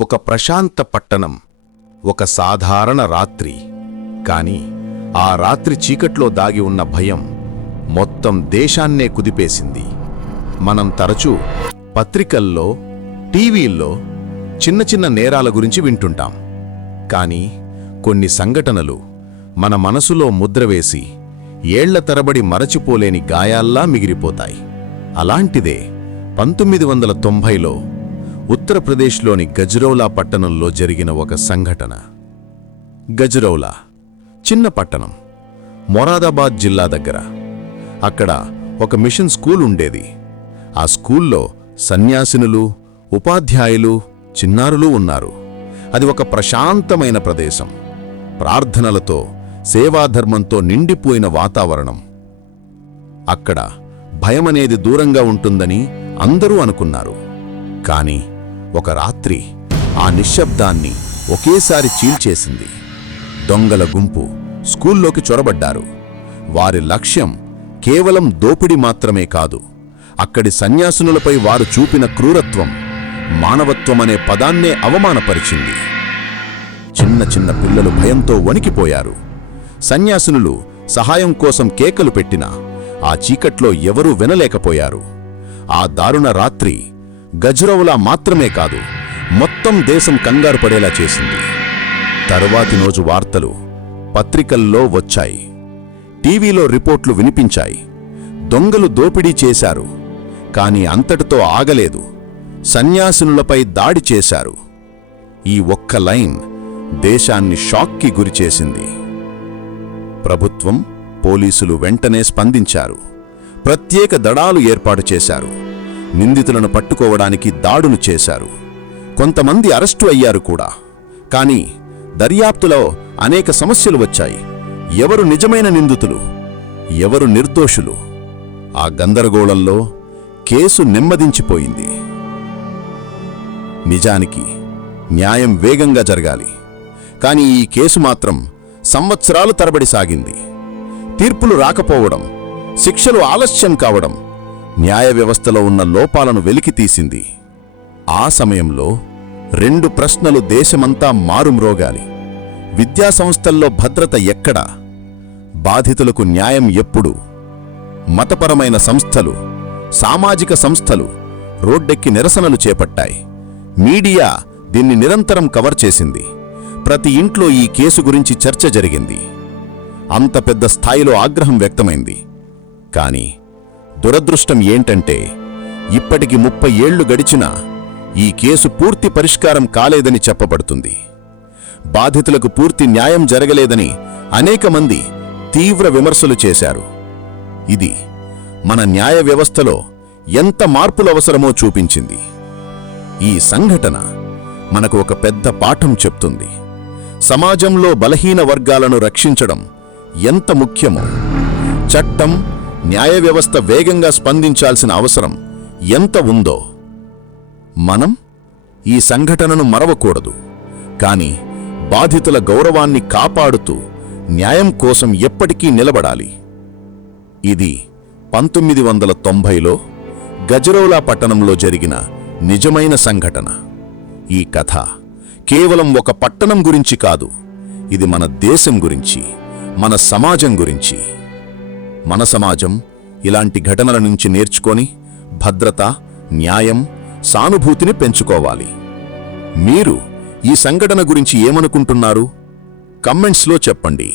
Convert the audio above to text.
ఒక ప్రశాంత పట్టణం ఒక సాధారణ రాత్రి. కాని ఆ రాత్రి చీకట్లో దాగి ఉన్న భయం మొత్తం దేశాన్నే కుదిపేసింది. మనం తరచూ పత్రికల్లో టీవీల్లో చిన్న చిన్న నేరాల గురించి వింటుంటాం. కానీ కొన్ని సంఘటనలు మన మనసులో ముద్ర వేసి ఏళ్ళ తరబడి మరచిపోలేని గాయాల్లా మిగిలిపోతాయి. అలాంటిదే పంతొమ్మిది వందల తొంభైలో ఉత్తరప్రదేశ్లోని గజ్రౌలా పట్టణంలో జరిగిన ఒక సంఘటన. గజ్రౌలా చిన్న పట్టణం మొరాదాబాద్ జిల్లా దగ్గర. అక్కడ ఒక మిషన్ స్కూల్ ఉండేది. ఆ స్కూల్లో సన్యాసినులు ఉపాధ్యాయులు చిన్నారులు ఉన్నారు. అది ఒక ప్రశాంతమైన ప్రదేశం. ప్రార్థనలతో సేవాధర్మంతో నిండిపోయిన వాతావరణం. అక్కడ భయమనేది దూరంగా ఉంటుందని అందరూ అనుకున్నారు. కానీ ఒక రాత్రి ఆ నిశ్శబ్దాన్ని ఒకేసారి చీల్చేసింది. దొంగల గుంపు స్కూల్లోకి చొరబడ్డారు. వారి లక్ష్యం కేవలం దోపిడి మాత్రమే కాదు అక్కడి సన్యాసునులపై వారు చూపిన క్రూరత్వం మానవత్వమనే పదాన్నే అవమానపరిచింది. చిన్న చిన్న పిల్లలు భయంతో వణికిపోయారు. సన్యాసినులు సహాయం కోసం కేకలు పెట్టినా ఆ చీకట్లో ఎవరూ వినలేకపోయారు. ఆ దారుణ రాత్రి గజ్రవులా మాత్రమే కాదు మొత్తం దేశం కంగారు పడేలా చేసింది. తరువాతి రోజు వార్తలు పత్రికల్లో వచ్చాయి. టీవీలో రిపోర్ట్లు వినిపించాయి. దొంగలు దోపిడీ చేశారు. కాని అంతటితో ఆగలేదు. సన్యాసినులపై దాడి చేశారు. ఈ ఒక్క లైన్ దేశాన్ని షాక్కి గురిచేసింది ప్రభుత్వం పోలీసులు వెంటనే స్పందించారు. ప్రత్యేక దళాలు ఏర్పాటు చేశారు. నిందితులను పట్టుకోవడానికి దాడులు చేశారు. కొంతమంది అరెస్టు అయ్యారు కూడా. కానీ దర్యాప్తులో అనేక సమస్యలు వచ్చాయి. ఎవరు నిజమైన నిందితులు? ఎవరు నిర్దోషులు? ఆ గందరగోళంలో కేసు నెమ్మదించిపోయింది. నిజానికి న్యాయం వేగంగా జరగాలి. కానీ ఈ కేసు మాత్రం సంవత్సరాలు తరబడి సాగింది. తీర్పులు రాకపోవడం శిక్షలు ఆలస్యం కావడం న్యాయ వ్యవస్థలో ఉన్న లోపాలను వెలికితీసింది ఆ సమయంలో రెండు ప్రశ్నలు దేశమంతా మారుమ్రోగాలి విద్యాసంస్థల్లో భద్రత ఎక్కడా? బాధితులకు న్యాయం ఎప్పుడు? మతపరమైన సంస్థలు సామాజిక సంస్థలు రోడ్డెక్కి నిరసనలు చేపట్టాయి. మీడియా దీన్ని నిరంతరం కవర్ చేసింది. ప్రతి ఇంట్లో ఈ కేసు గురించి చర్చ జరిగింది. అంత పెద్ద స్థాయిలో ఆగ్రహం వ్యక్తమైంది. కాని దురదృష్టం ఏంటంటే ఇప్పటికి ముప్పై ఏళ్ళు గడిచినా ఈ కేసు పూర్తి పరిష్కారం కాలేదని చెప్పబడుతుంది. బాధితులకు పూర్తి న్యాయం జరగలేదని అనేక మంది తీవ్ర విమర్శలు చేశారు. ఇది మన న్యాయ వ్యవస్థలో ఎంత మార్పులు అవసరమో చూపించింది. ఈ సంఘటన మనకు ఒక పెద్ద పాఠం చెప్తుంది. సమాజంలో బలహీన వర్గాలను రక్షించడం ఎంత ముఖ్యమో. చట్టం న్యాయ వ్యవస్థ వేగంగా స్పందించాల్సిన అవసరం ఎంత ఉందో. మనం ఈ సంఘటనను మరవకూడదు. కాని బాధితుల గౌరవాన్ని కాపాడుతూ న్యాయం కోసం ఎప్పటికీ నిలబడాలి. ఇది పంతొమ్మిది వందల తొంభైలో గజరౌలా పట్టణంలో జరిగిన నిజమైన సంఘటన. ఈ కథ కేవలం ఒక పట్టణం గురించి కాదు ఇది మన దేశం గురించి మన సమాజం గురించి. మన సమాజం ఇలాంటి ఘటనల నుంచి నేర్చుకొని భద్రత న్యాయం సానుభూతిని పెంచుకోవాలి. మీరు ఈ సంఘటన గురించి ఏమనుకుంటున్నారు? కమెంట్స్లో చెప్పండి.